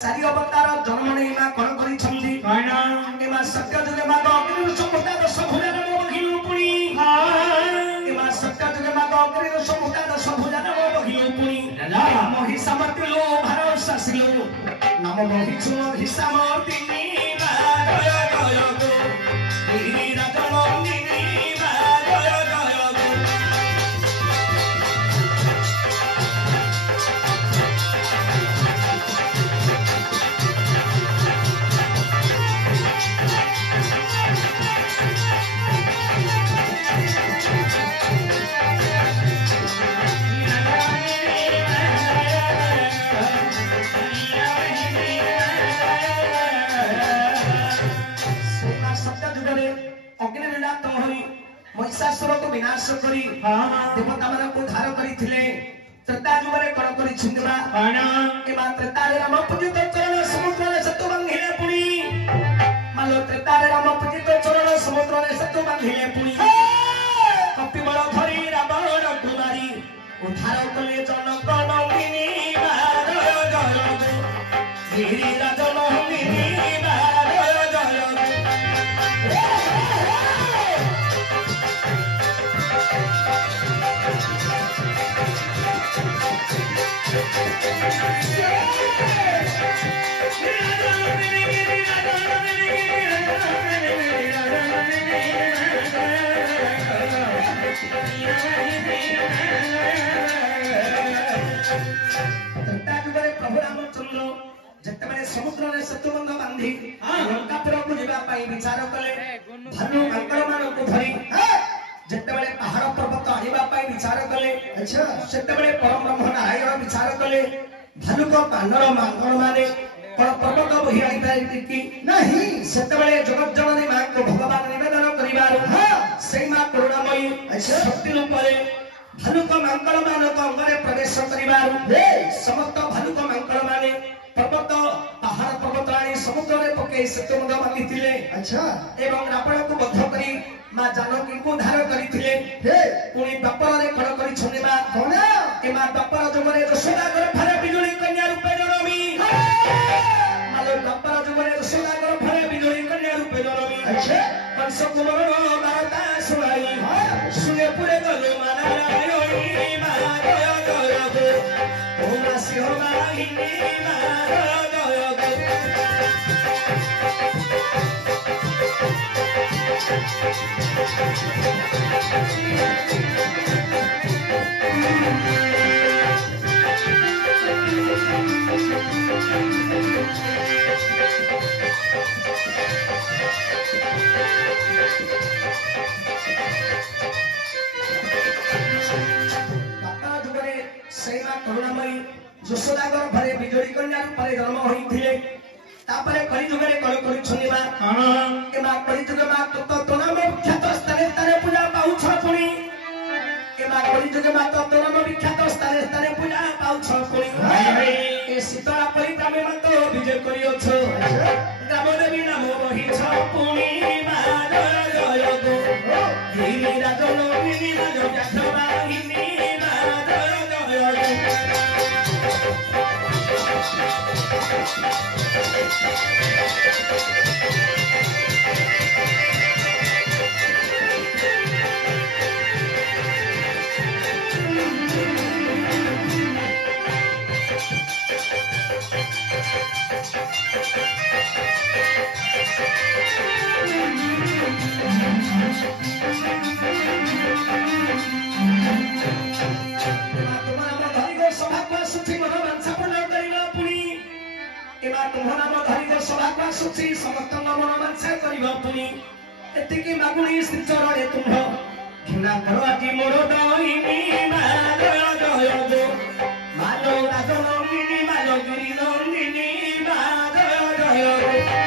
चारि अवतार जन्म नहीं मां कौन करी छंदी कहना ए मां सत्य जुगे मां अग्नि समुद्र दश भुजा नमो बहिलु पुणी ए मां सत्य जुगे मां अग्नि समुद्र दश भुजा नमो बहिलु पुणी मोहि समर्थ लो भारत शास्त्रियो नमो मोहि छु हिसामर्ति जय जय गो गिरि राजनंदिनी जय जय गो महिषासुर को विनाश करी देवता मान को धार करिथिले त्रेता जुगरे कोन करी छिंदबा ए मा त्रेता रे राम पूजित चरण समुद्र रे सत्य बांधिले पुनी मालो त्रेता रे राम पूजित चरण समुद्र रे सत्य बांधिले पुनी कपि बळ धरी रावण कुमारी उद्धार कले जनक नंदिनी जय जय गिरि राजनंदिनी जय जय प्रभु रामचंद्र जिते समुद्र में सेतुबंध बांधी लंकापुर को जावाई विचार कले भानु मांकड़ मान को धरी जिते पहाड़ पर्वत आने विचार कले से परम ब्रह्म नारायण विचार कले भालुक कांडर मांकड़ माने पर्वत बही आई कि नहीं से जगत जननी मां को भगवान निवेदन कर से मां करुणामयी शक्ति रूप भालुक मांकड़ मान अंगरे प्रवेश कर समस्त भालुक मांकड़ माने पर्वत पहाड़ पर्वत आनी समुद्र में पकई सेतु बांधी एवं रावण को बद्ध करी मां जानकी को धार करथिले पुनी दपर रे खड़ करी छनेबा कोन ए मां दपर जुगरे यशोदागर फरे बिजुली कन्या रूपे जनमी मालो दपर जुगरे यशोदागर फरे बिजुली कन्या रूपे जनमी कंस कुमार माता सुनाई सुने पुरे गलो नारायणी मां जय जय गो ओम सिंह वाहिनी मां जय जय करुणामयी यशोदागर भरे बिजोड़ी कन्या रूपे जन्म होइथिले तापरे कलिजुगरे कल करि छनिबा ए मा कलिजुग मा तत्व नाम विख्यात स्थाने स्थाने पूजा पाउछ पुनी ए मा कलिजुग मा तत्व नाम विख्यात स्थाने स्थाने पूजा पाउछ पुनी ए सीता परितामे मत विजय करियोछ ग्राम देवी नाम रहिछ पुनी मा जय जय गो गिरि राजनंदिनी राज जातवाहिनी मा जय जय गो सुखी समस्त मन मांसा करिबा पुनी एतिकी मागुनी श्रीचरणे तुम घृणा करो आजी मोर दहिनी मालो जय गो मालो राजनंदिनी मालो गिरि नंदिनी मालो जय गो